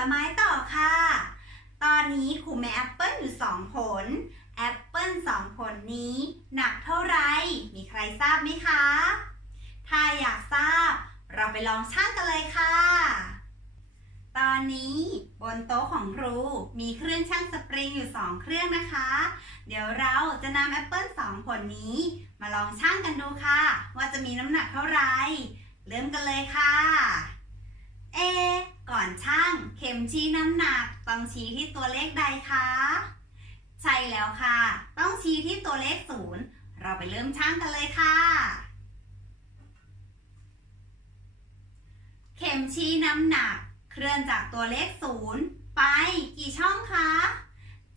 ลไม้ต่อค่ะ ตอนนี้ครูมีแอปเปิลอยู่สองผล แอปเปิลสองผลนี้หนักเท่าไหรมีใครทราบไหมคะ ถ้าอยากทราบ เราไปลองชั่งกันเลยค่ะ ตอนนี้บนโต๊ะของครูมีเครื่องชั่งสปริงอยู่สองเครื่องนะคะ เดี๋ยวเราจะนำแอปเปิลสองผลนี้ มาลองชั่งกันดูค่ะ ว่าจะมีน้ำหนักเท่าไหร่เริ่มกันเลยค่ะ เอ ก่อนช่าง เข็มชี้น้ำหนักต้องชี้ที่ตัวเลขใดคะ ใช่แล้วค่ะ ต้องชี้ที่ตัวเลขศูนย์เราไปเริ่มช่างกันเลยค่ะ เข็มชี้น้ำหนัก เคลื่อนจากตัวเลขศูนย์ไปกี่ช่องคะ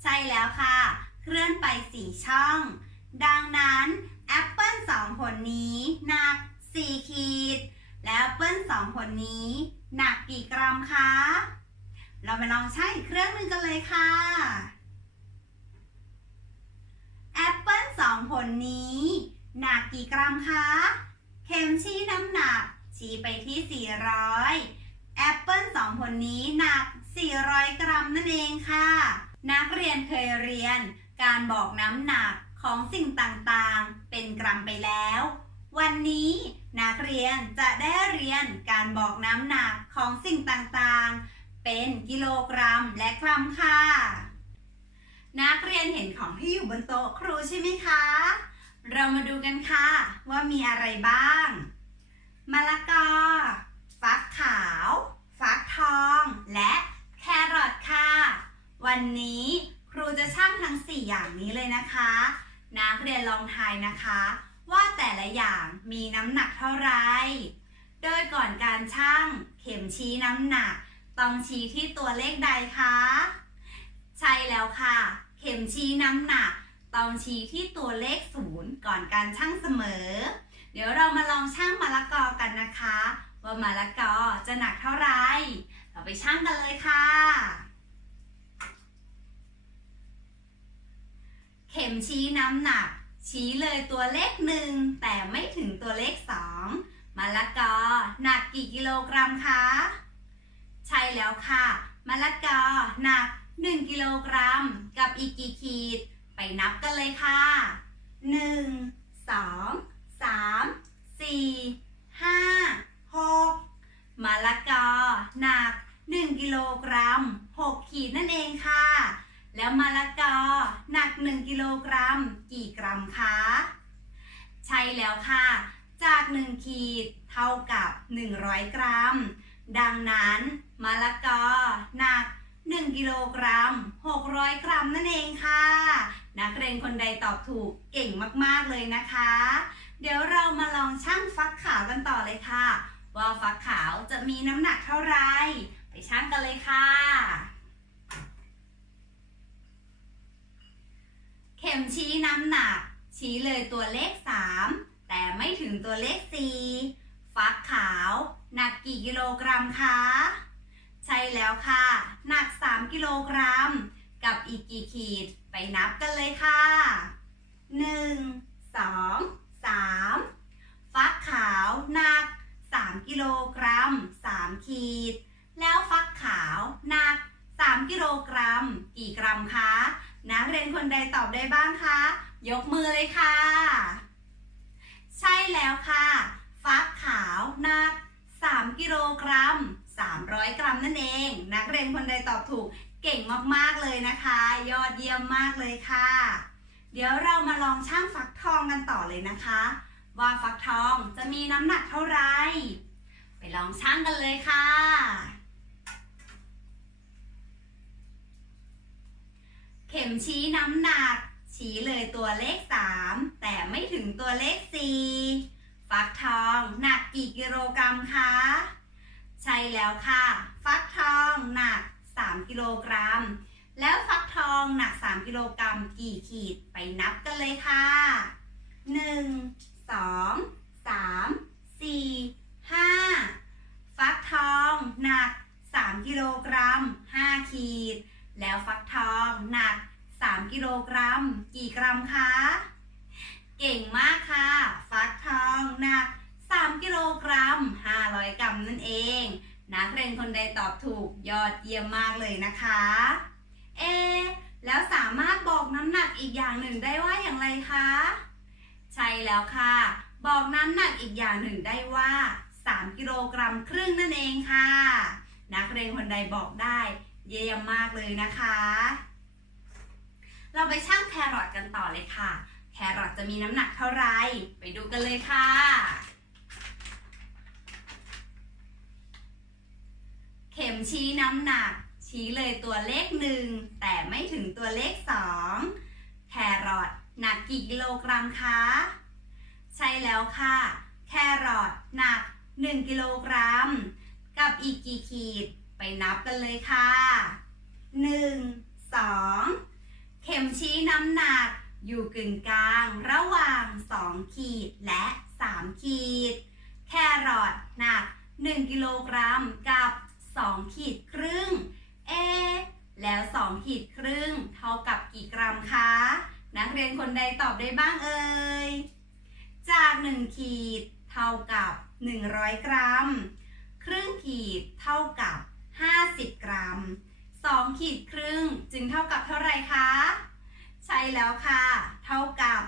ใช่แล้วค่ะ เคลื่อนไป4ช่อง ดังนั้นแอปเปิล2ผลนี้หนัก4ขีด แล้วแอปเปิล2ผลนี้หนักกี่กรัมคะ เราไปลองใชั่งอีกเครื่องหนึ่งกันเลยค่ะ แอปเปิล2ผลนี้ หนักกี่กรัมคะ เข็มชี้น้ำหนัก ชี้ไปที่ 400 แอปเปิล2ผลนี้หนัก 400 กรัมนั่นเองค่ะ นักเรียนเคยเรียนการบอกน้ำหนักของสิ่งต่างๆ เป็นกรัมไปแล้ว วันนี้นักเรียนจะได้เรียนการบอกน้ำหนักของสิ่งต่างๆ เป็นกิโลกรัมและกรัมค่ะ นักเรียนเห็นของที่อยู่บนโต๊ะครูใช่ไหมคะ เรามาดูกันค่ะ ว่ามีอะไรบ้างมะละกอ ฟักขาว ฟักทอง และแครอทค่ะ วันนี้ครูจะชั่งทั้ง 4 อย่างนี้เลยนะคะ นักเรียนลองทายนะคะ ว่าแต่ละอย่างมีน้ำหนักเท่าไหรโดยก่อนการชั่งเข็มชี้น้ำหนัก ต้องชี้ที่ตัวเลขใดคะ ใช่แล้วค่ะ เข็มชี้น้ำหนัก ต้องชี้ที่ตัวเลขศูนย์ก่อนการชั่งเสมอ เดี๋ยวเรามาลองชั่งมะละกอกันนะคะ ว่ามะละกอจะหนักเท่าไหร่ เราไปชั่งกันเลยค่ะ เข็มชี้น้ำหนัก ชี้เลยตัวเลขหนึ่งแต่ไม่ถึงตัวเลขสองมะละกอหนักกี่กิโลกรัมคะ แล้วค่ะ มะละกอหนัก 1 กิโลกรัม กับอีกกี่ขีด ไปนับกันเลยค่ะ 1 2 3 4 5 6มะละกอหนัก 1 กิโลกรัม 6 ขีดนั่นเองค่ะ แล้วมะละกอหนัก 1 กิโลกรัม กี่กรัมคะใช่แล้วค่ะ จาก 1 ขีดเท่ากับ 100 กรัม ดังนั้นมะละกอหนัก 1 กิโลกรัม 600 กรัมนั่นเองค่ะ นักเรียนคนใดตอบถูกเก่งมากๆเลยนะคะ เดี๋ยวเรามาลองชั่งฟักขาวกันต่อเลยค่ะ ว่าฟักขาวจะมีน้ำหนักเท่าไหรไปชั่งกันเลยค่ะ เข็มชี้น้ำหนัก ชี้เลยตัวเลข 3 แต่ไม่ถึงตัวเลข 4 ฟักขาว หนักกี่กิโลกรัมคะ ใช่แล้วค่ะ หนัก 3 กิโลกรัม กับอีกกี่ขีด ไปนับกันเลยค่ะ 1 2 3 ฟักขาวหนัก 3 กิโลกรัม 3 ขีด แล้วฟักขาวหนัก 3 กิโลกรัม กี่กรัมคะ นักเรียนคนใดตอบได้บ้างคะ ยกมือเลยค่ะ ใช่แล้วค่ะ ฟักขาวหนัก 3 กิโลกรัม 300 กรัมนั่นเอง นักเรียนคนใดตอบถูกเก่งมากๆเลยนะคะ ยอดเยี่ยมมากเลยค่ะ เดี๋ยวเรามาลองชั่งฟักทองกันต่อเลยนะคะ ว่าฟักทองจะมีน้ำหนักเท่าไหร่ ไปลองชั่งกันเลยค่ะเข็มชี้น้ำหนัก ชี้เลยตัวเลข 3 แต่ไม่ถึงตัวเลข 4 ฟักทองหนักกี่กิโลกรัมคะ ใช่แล้วค่ะ ฟักทองหนัก 3 กิโลกรัม แล้วฟักทองหนัก 3 กิโลกรัมกี่ขีดไปนับกันเลยค่ะ 1 2 3 4 5 ฟักทองหนัก 3 กิโลกรัม 5 ขีด แล้วฟักทองหนัก 3 กิโลกรัม กี่กรัมคะ เก่งมากค่ะ ฟักทอง ก3 3กิโลกรัม 500 กรัมนั่นเอง นักเรียนคนใดตอบถูกยอดเยี่ยมมากเลยนะคะ เอ แล้วสามารถบอกน้ำหนักอีกอย่างหนึ่งได้ว่าอย่างไรคะ ใช่แล้วค่ะ บอกน้ำหนักอีกอย่างหนึ่งได้ว่า 3 กิโลกรัมครึ่งนั่นเองค่ะ นักเรียนคนใดบอกได้ เยี่ยมมากเลยนะคะ เราไปชั่งแครอทกันต่อเลยค่ะ แครอทจะมีน้ำหนักเท่าไร ไปดูกันเลยค่ะ เข็ม ชี้น้ำหนัก ชี้เลยตัวเลขหนึ่งแต่ไม่ถึงตัวเลขสองแครอทหนักกี่กิโลกรัมคะ ใช่แล้วค่ะ แครอทหนัก 1 กิโลกรัม กับอีกกี่ขีดไปนับกันเลยค่ะ 1 2 เข็มชี้น้ำหนัก อยู่กึ่งกลาง ระหว่าง 2 ขีดและ 3 ขีด แครอทหนัก 1 กิโลกรัมกับ 2 ขีดครึ่ง เอ แล้ว 2 ขีดครึ่ง เท่ากับกี่กรัมคะ นักเรียนคนใดตอบได้บ้างเอ่ย จาก 1 ขีดเท่ากับ 100 กรัม ครึ่งขีดเท่ากับ 50 กรัม 2 ขีดครึ่งจึงเท่ากับเท่าไรคะ ใช่แล้วค่ะ เท่ากับ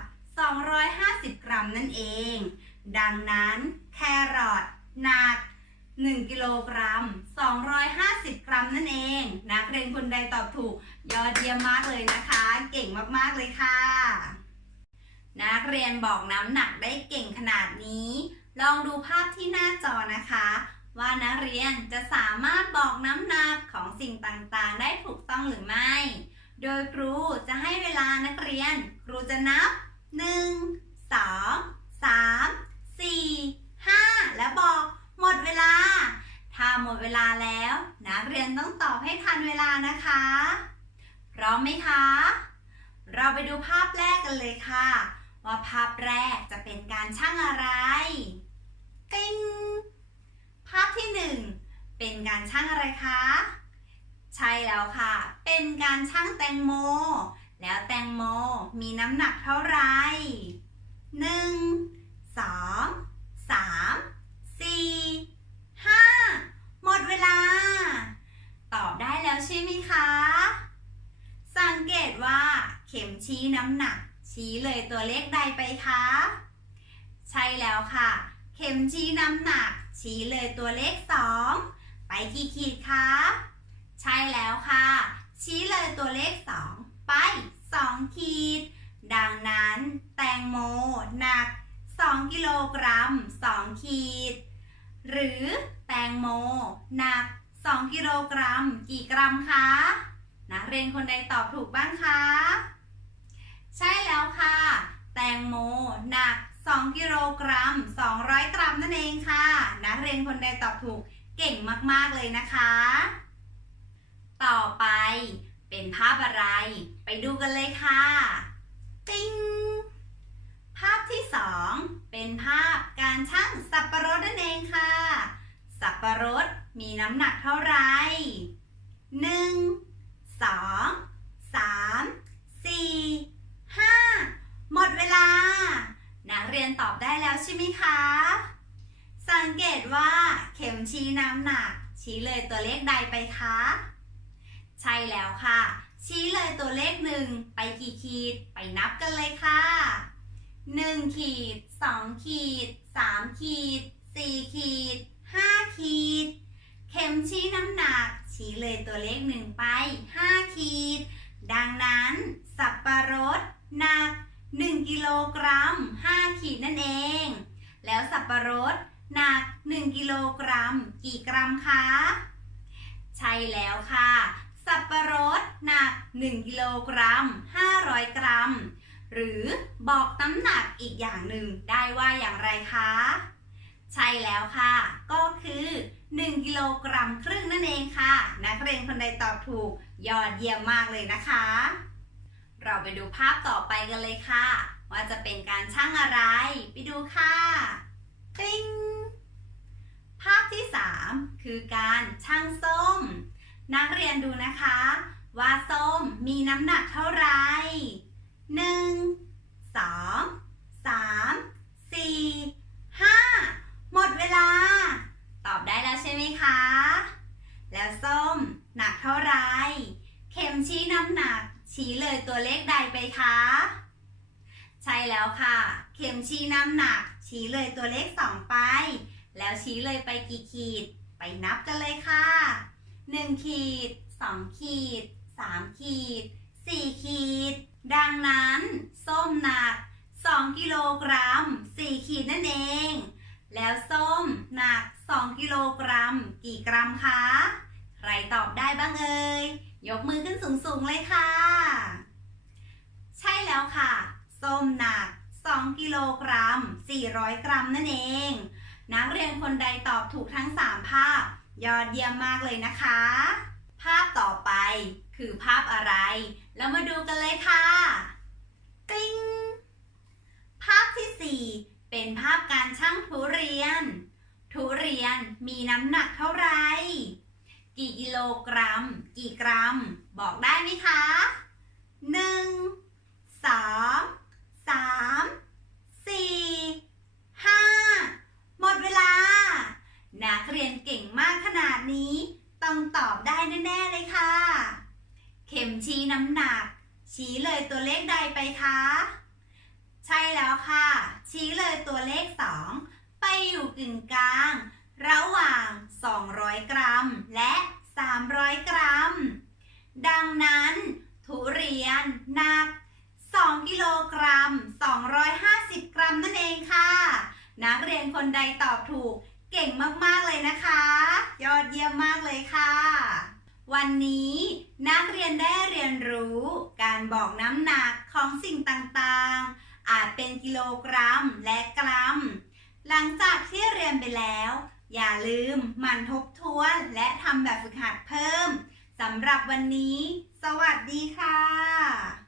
250 กรัมนั่นเอง ดังนั้นแครอทหนัก 1กิโลกรัม 250 กรัมนั่นเองนักเรียนคนใดตอบถูก ยอดเยี่ยมมากเลยนะคะ เก่งมากๆเลยค่ะ นักเรียนบอกน้ำหนักได้เก่งขนาดนี้ ลองดูภาพที่หน้าจอนะคะ ว่านักเรียนจะสามารถบอกน้ำหนักของสิ่งต่างๆ ได้ถูกต้องหรือไม่ โดยครูจะให้เวลานักเรียน ครูจะนับ 1 2 3 4 5 แล้วบอกหมดเวลา ถ้าหมด เวลาแล้วนักเรียนต้องตอบให้ทันเวลานะคะพร้อมไหมคะ เราไปดูภาพแรกกันเลยค่ะ ว่าภาพแรกจะเป็นการชั่งอะไรติ้งภาพที่หนึ่งเป็นการชั่งอะไรคะ ใช่แล้วค่ะ เป็นการชั่งแตงโม แล้วแตงโมมีน้ำหนักเท่าไหร่หนึ่งสองสามสี่ห้ามดเว ลา ตอบได้แล้วใช่ไหมคะ สังเกตว่าเข็มชี้น้ำหนัก ชี้เลยตัวเลขใดไปคะ ใช่แล้วค่ะ เข็มชี้น้ำหนัก ชี้เลยตัวเลข 2 ไปกี่ขีดคะ ใช่แล้วค่ะ ชี้เลยตัวเลข 2 ไป 2 ขีด ดังนั้นแตงโมหนัก 2 กิโลกรัม 2 ขีด หรือแตงโม หนัก 2 กิโลกรัม กี่กรัมคะนักเรียนคนใดตอบถูกบ้างคะ ใช่แล้วค่ะ แตงโม หนัก 2 กิโลกรัม 200 กรัมนั่นเองค่ะ นักเรียนคนใดตอบถูกเก่งมาก ๆ เลยนะคะ ต่อไปเป็นภาพอะไร ไปดูกันเลยค่ะ ติ้งภาพที่ 2 เป็นภาพการชั่งสับประรดนั่นเองค่ะ สับประรดมีน้ำหนักเท่าไหร่หนึ่งสองสามสี่ห้าหมดเวลา นักเรียนตอบได้แล้วใช่ไหมคะ สังเกตว่าเข็มชี้น้ำหนัก ชี้เลยตัวเลขใดไปคะ ใช่แล้วค่ะ ชี้เลยตัวเลขหนึ่งไปกี่ขีด ไปนับกันเลยค่ะหนึ่งขีด สองขีดสามขีดสี่ขีดห้าขีด เข็มชี้น้ำหนัก ชี้เลยตัวเลขหนึ่งไป5ขีด ดังนั้น สับประรดหนัก1กิโลกรัม5ขีดนั่นเอง แล้วสับประรดหนัก1กิโลกรัม กี่กรัมคะ ใช่แล้วค่ะ สับประรดหนัก1กิโลกรัม500กรัม หรือบอกน้ำหนักอีกอย่างหนึ่งได้ว่าอย่างไรคะ ใช่แล้วค่ะ ก็คือ 1 กิโลกรัมครึ่งนั่นเองค่ะ นักเรียนคนใดตอบถูกยอดเยี่ยมมากเลยนะคะ เราไปดูภาพต่อไปกันเลยค่ะ ว่าจะเป็นการชั่งอะไร ไปดูค่ะติ้งภาพที่ 3 คือการชั่งส้ม นักเรียนดูนะคะ ว่าส้มมีน้ำหนักเท่าไหร่ หนึ่งสองสามสี่ห้าหมดเวลา ตอบได้แล้วใช่ไหมคะ แล้วส้มหนักเท่าไร เข็มชี้น้ำหนัก ชี้เลยตัวเลขใดไปคะ ใช่แล้วค่ะ เข็มชี้น้ำหนัก ชี้เลยตัวเลขสองไป แล้วชี้เลยไปกี่ขีด ไปนับกันเลยค่ะหนึ่งขีดสองขีดสามขีดสี่ขีด ดังนั้นส้มหนัก 2 กิโลกรัม 4 ขีดนั่นเอง แล้วส้มหนัก 2 กิโลกรัม กี่กรัมคะ ใครตอบได้บ้างเอ่ย ยกมือขึ้นสูงๆเลยค่ะ ใช่แล้วค่ะ ส้มหนัก 2 กิโลกรัม 400 กรัมนั่นเอง นักเรียนคนใดตอบถูกทั้ง 3 ภาพ ยอดเยี่ยมมากเลยนะคะ ภาพต่อไปคือภาพอะไร แล้วมาดูกันเลยค่ะติ้ง ภาพที่ 4 เป็นภาพการชั่งทุเรียน ทุเรียนมีน้ำหนักเท่าไหร่ กี่กิโลกรัม กี่กรัม บอกได้ไหมคะ1 2 3 4 5หมดเวลา นักเรียนเก่งมากขนาดนี้ ต้องตอบได้แน่ ๆ เลยค่ะ เข็มชี้น้ำหนัก ชี้เลยตัวเลขใดไปคะ ใช่แล้วค่ะ ชี้เลยตัวเลข 2 ไปอยู่กึ่งกลาง ระหว่าง 200 กรัม และ 300 กรัม ดังนั้น ทุเรียนหนัก 2 กิโลกรัม 250 กรัมนั่นเองค่ะ นักเรียนคนใดตอบถูกเก่งมาก ๆ เลยนะคะ ยอดเยี่ยมมากเลยค่ะ วันนี้นักเรียนได้เรียนรู้การบอกน้ำหนักของสิ่งต่างๆ อาจเป็นกิโลกรัมและกรัม หลังจากที่เรียนไปแล้ว อย่าลืมหมั่นทบทวนและทำแบบฝึกหัดเพิ่มสำหรับวันนี้ สวัสดีค่ะ